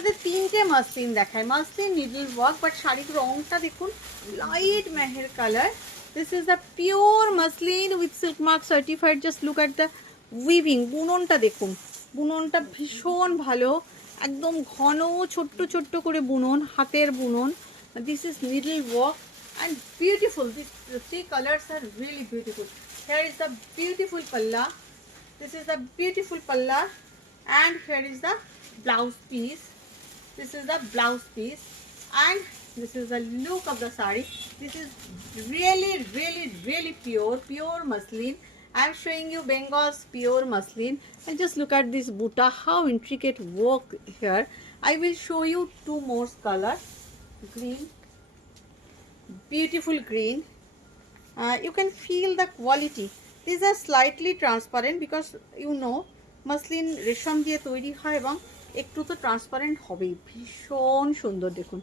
আচ্ছা, তিনটে মাসলিন দেখায়, মাসলিন নিডল ওয়ার্ক, বাট শাড়ির রংটা দেখুন লাইট মেহের colour. This is the pure muslin with silk mark certified. Just look at the weaving, বুননটা দেখুন, বুননটা ভীষণ ভালো, একদম ঘন ছোট্ট ছোট্ট করে বুনন, হাতের বুনন। This is needle work and beautiful. The three colors are really beautiful. Here is the beautiful palla. This is the beautiful palla, and here is the blouse piece. This is the blouse piece, and this is the look of the sari. This is really pure muslin. I am showing you Bengal's pure muslin, and just look at this buta, how intricate work here. I will show you two more colors. Green, beautiful green. You can feel the quality. These are slightly transparent because you know muslin রেশম দিয়ে তৈরি হয় এবং একটু তো transparent হবেই। ভীষণ সুন্দর দেখুন,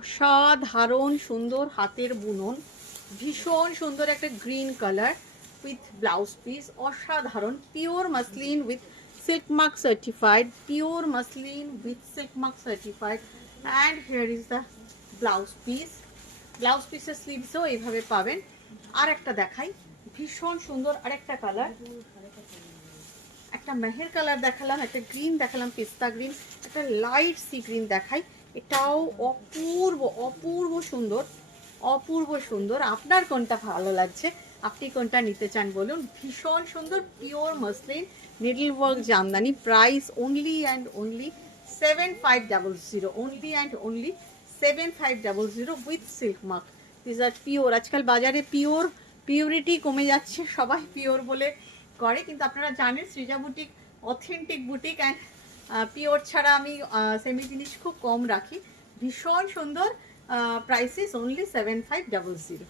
অসাধারণ সুন্দর হাতের বুনন, ভীষণ সুন্দর একটা green colour with blouse piece, অসাধারণ। Pure muslin with silk mark certified, pure muslin with silk mark certified. And here is the blouse piece. Blouse পিসের স্লিভসও এইভাবে পাবেন। আর একটা দেখাই, ভীষণ সুন্দর আরেকটা কালার, একটা মেহের কালার দেখালাম, একটা গ্রিন দেখালাম, পিস্তা গ্রিন, একটা লাইট সি গ্রিন দেখাই। এটাও অপূর্ব অপূর্ব সুন্দর, অপূর্ব সুন্দর। আপনার কোনটা ভালো লাগছে, আপনি কোনটা নিতে চান বলুন। ভীষণ সুন্দর pure muslin needle work jamdani. Price only and only 7500, only and only 7500 with silk mark. This are pure. আজকাল বাজারে পিওরিটি কমে যাচ্ছে, সবাই পিওর বলে করে, কিন্তু আপনারা জানেন Srija boutique authentic boutique, and pure ছাড়া আমি সেমি জিনিস খুব কম রাখি। ভীষণ সুন্দর, প্রাইসেস অনলি 7500।